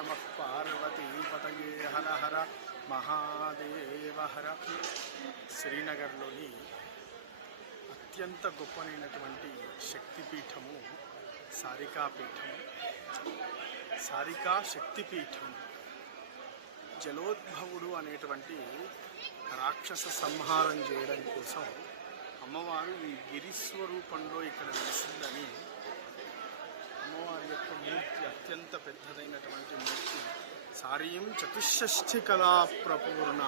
నమః పార్వతీపతయే హర హర మహాదేవ హర. శ్రీనగర్లోని అత్యంత గొప్పనైనటువంటి శక్తిపీఠము సారికాపీఠము. సారికా శక్తిపీఠం. జలోద్భవుడు అనేటువంటి రాక్షస సంహారం చేయడం కోసం అమ్మవారు ఈ గిరిస్వరూపంలో ఇక్కడ వెలిసిందని అమ్మవారి యొక్క మూర్తి అత్యంత పెద్దదైనటువంటి మూర్తి. సారీం చతుషష్ఠి కళా ప్రపూర్ణ,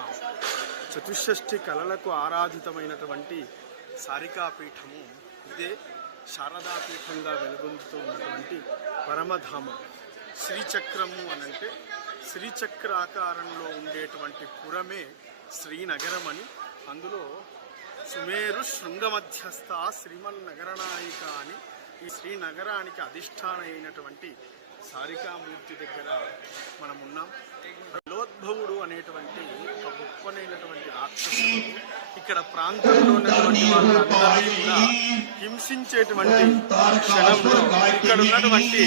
చతుషష్ఠి కళలకు ఆరాధితమైనటువంటి సారికాపీఠము. ఇదే శారదాపీఠంగా వెలుగొందుతూ ఉన్నటువంటి పరమధామం. శ్రీచక్రము అనంటే శ్రీచక్ర ఆకారంలో ఉండేటువంటి పురమే శ్రీనగరం అని. అందులో సుమేరు శృంగమధ్యస్థ శ్రీమన్నగరనాయిక అని ఈ శ్రీనగరానికి అధిష్టాన అయినటువంటి సారికామూర్తి దగ్గర మనం ఉన్నాం. జలోద్భవుడు అనేటువంటి ఒక గొప్పనైనటువంటి రాక్షసుడు ఇక్కడ ప్రాంతంలో ఉన్నటువంటి వాళ్ళందరినీ కూడా హింసించేటువంటి క్షణంలో ఇక్కడ ఉన్నటువంటి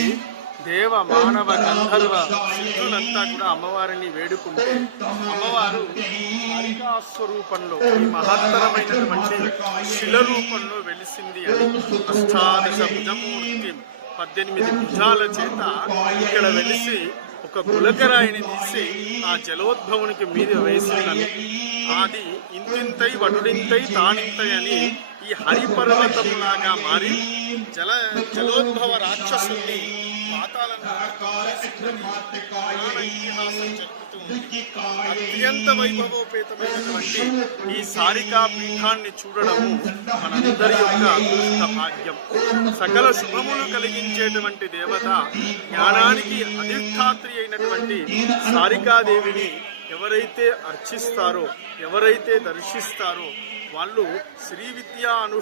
దేవ మానవ గంధర్వ సిద్ధులంతా కూడా అమ్మవారిని వేడుకుంటే అమ్మవారు సారికాస్వరూపంలో ఈ మహత్తరమైనటువంటి శిల రూపంలో వెలిసింది అని. అష్టాదశ భుజమూర్తి 18 భుజాల చేత ఇక్కడ వెలిసి ఒక గులకరాయిని తీసి ఆ జలోద్భవునికి మీద వేసిందని. అది ఇంతింతై వటుడింతై తానింతై అని ఈ హరిపర్వతంలాగా మారి జలోద్భవ రాక్షసుని అత్యంత వైభవోపేతమైనటువంటి ఈ సారికా పీఠాన్ని చూడడము మనందరి యొక్క అదృష్ట భాగ్యం. సకల శుభములు కలిగించేటువంటి దేవత, జ్ఞానానికి అధిష్టాత్రి అయినటువంటి సారికాదేవిని ఎవరైతే అర్చిస్తారో, ఎవరైతే దర్శిస్తారో వాళ్ళు శ్రీ విద్యా